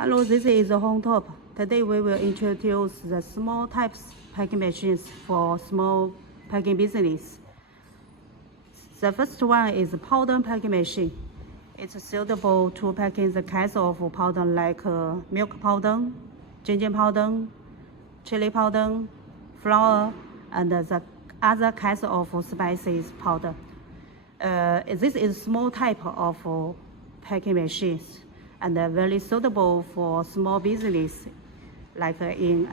Hello, this is Honetop. Today we will introduce the small types packing machines for small packing business. The first one is powder packing machine. It's suitable to packing the kinds of powder like milk powder, ginger powder, chili powder, flour, and the other kinds of spices powder. This is small type of packing machines and very suitable for small business, like in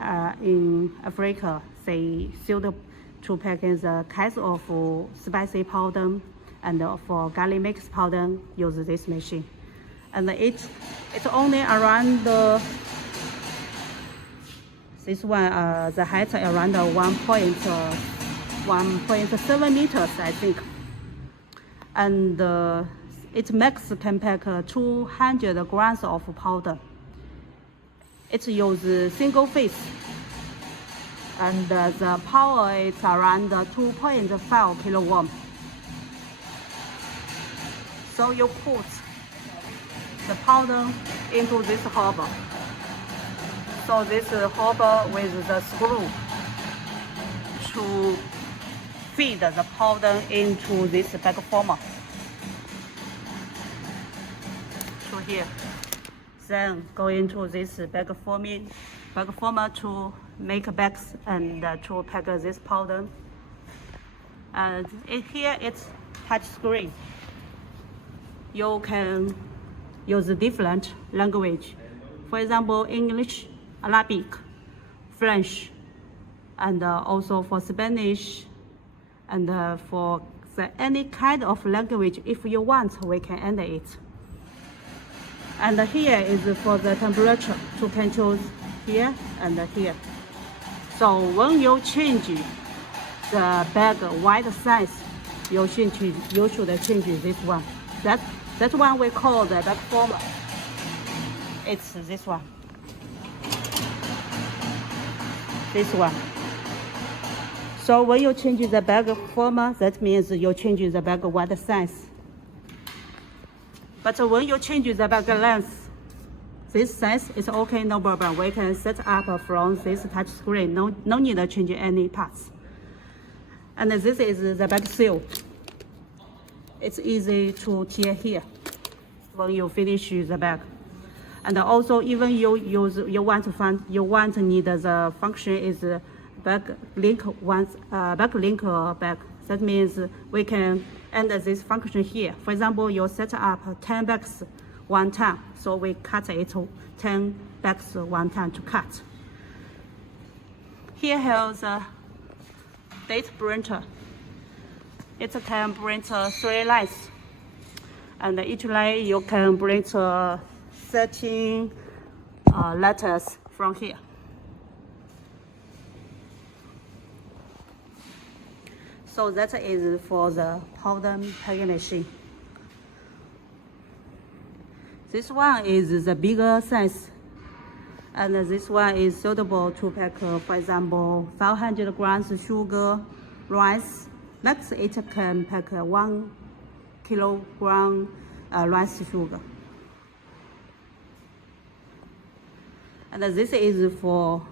Africa, they suitable to packing the kinds of spicy powder, and for garlic mix powder use this machine. And it's only around this one the height around 1.7 meters, I think, and it max can pack 200 grams of powder. It uses single phase, and the power is around 2.5 kilowatt. So you put the powder into this hopper. So this hopper with the screw to feed the powder into this bag former. To here. Then go into this bag former to make bags and to pack this powder. And here it's touch screen. You can use different language. For example, English, Arabic, French, and also for Spanish, and for any kind of language. If you want, we can enter it. And here is for the temperature to control here and here. So when you change the bag wide size, you should change this one. That one we call the bag former. It's this one. This one. So when you change the bag former, that means you change the bag wide size. But when you change the bag length, this size is okay, no problem. We can set up from this touch screen. No need to change any parts. And this is the bag seal. It's easy to tear here when you finish the bag. And also, even you want to need the function is bag link bag. That means we can enter this function here. For example, you set up 10 bags one time, so we cut it 10 bags one time to cut. Here has a date printer. It can print 3 lines, and each line you can print 13 letters from here. So that is for the powder packing machine. This one is the bigger size, and this one is suitable to pack, for example, 500 grams sugar, rice. Max it can pack 1 kilogram rice sugar. And this is for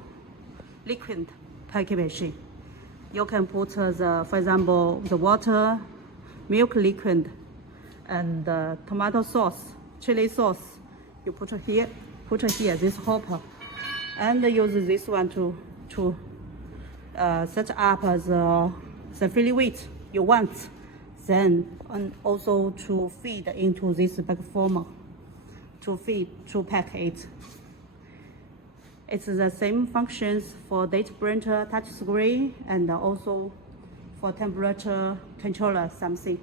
liquid packing machine. You can put for example, the water, milk liquid, and tomato sauce, chili sauce. You put here this hopper, and use this one to set up the filling weight you want. Then and also to feed into this bag former, to pack it. It's the same functions for date printer, touch screen, and also for temperature controller something.